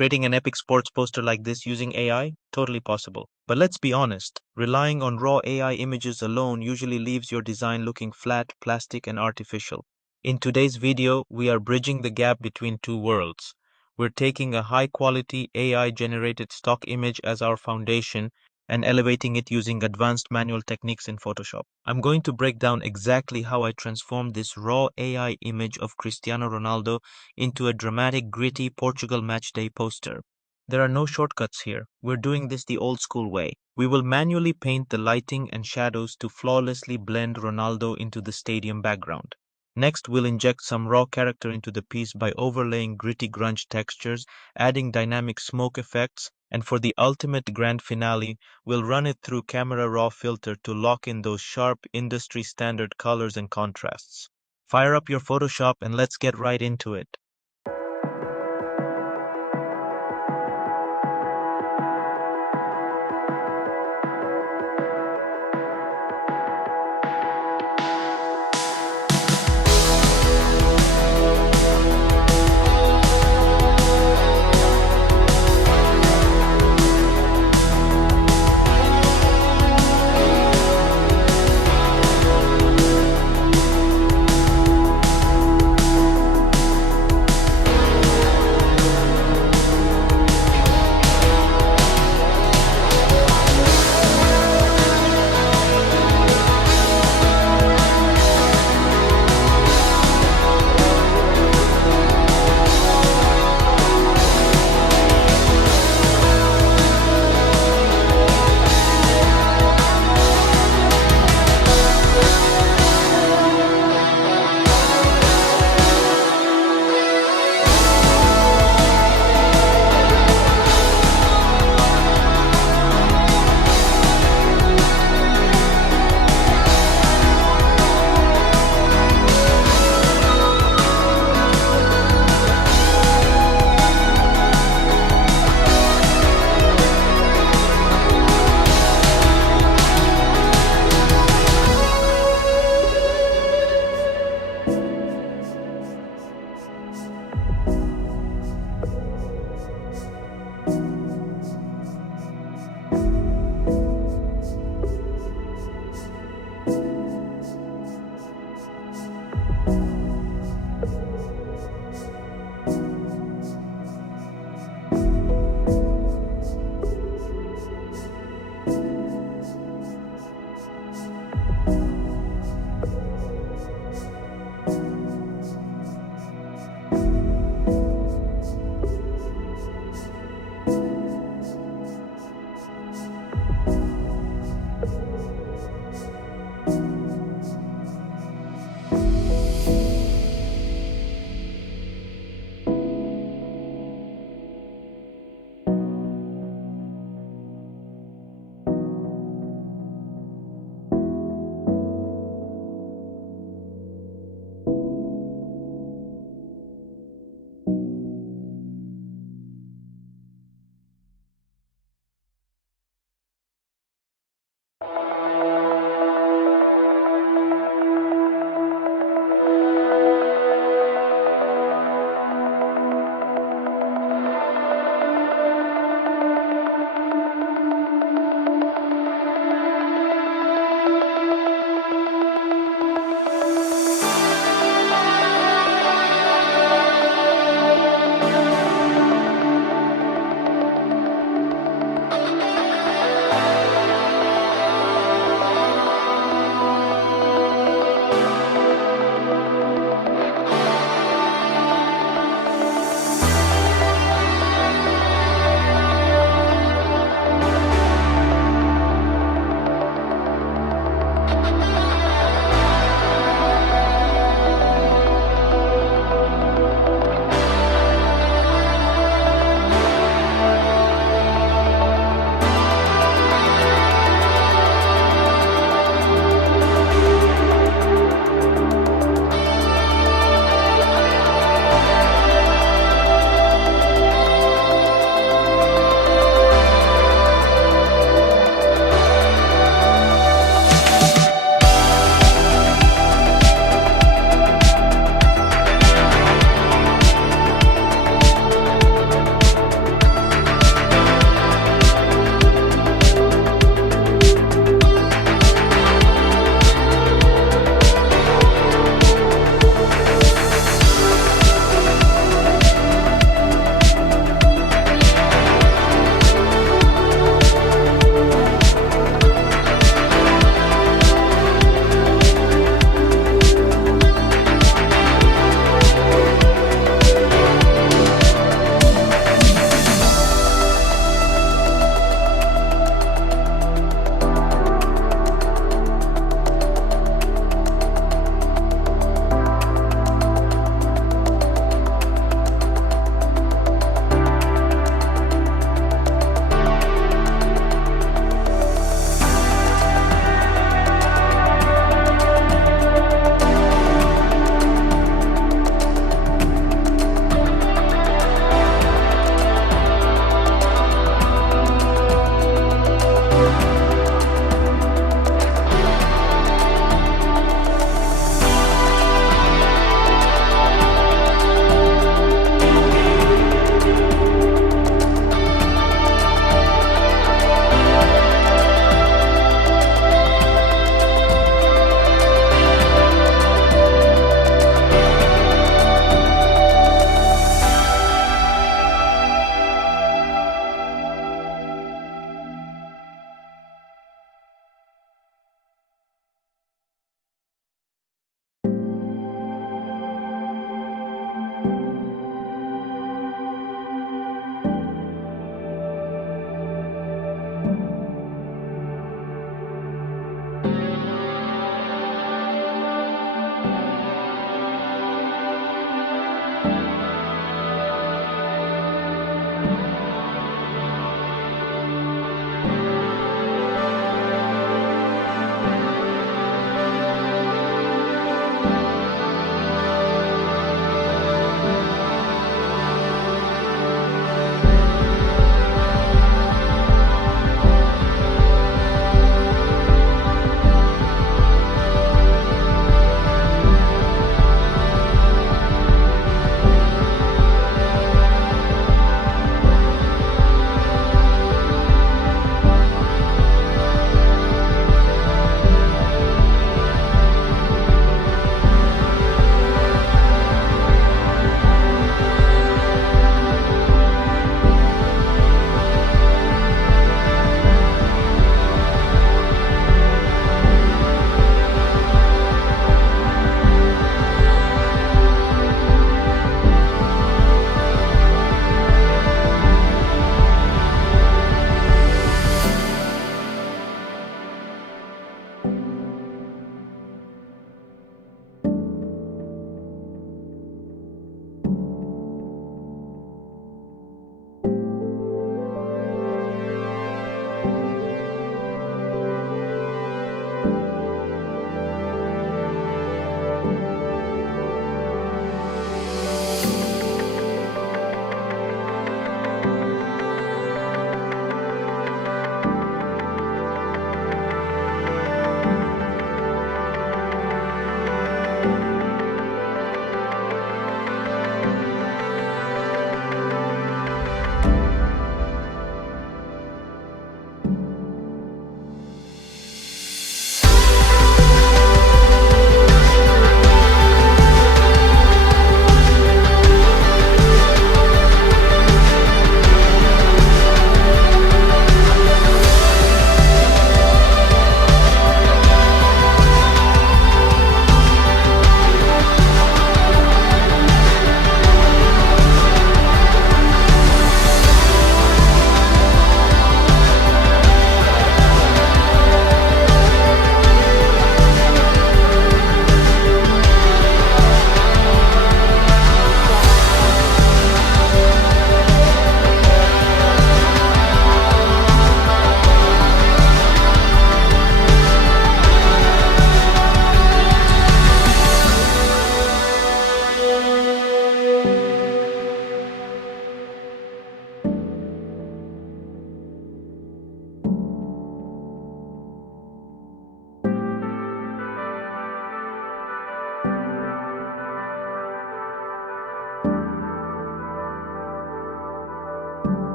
Creating an epic sports poster like this using AI? Totally possible. But let's be honest, relying on raw AI images alone usually leaves your design looking flat, plastic, and artificial. In today's video, we are bridging the gap between two worlds. We're taking a high-quality AI-generated stock image as our foundation and elevating it using advanced manual techniques in Photoshop. I'm going to break down exactly how I transformed this raw AI image of Cristiano Ronaldo into a dramatic, gritty Portugal matchday poster. There are no shortcuts here. We're doing this the old school way. We will manually paint the lighting and shadows to flawlessly blend Ronaldo into the stadium background. Next, we'll inject some raw character into the piece by overlaying gritty grunge textures, adding dynamic smoke effects, and for the ultimate grand finale, we'll run it through Camera Raw filter to lock in those sharp, industry standard colors and contrasts. Fire up your Photoshop and let's get right into it.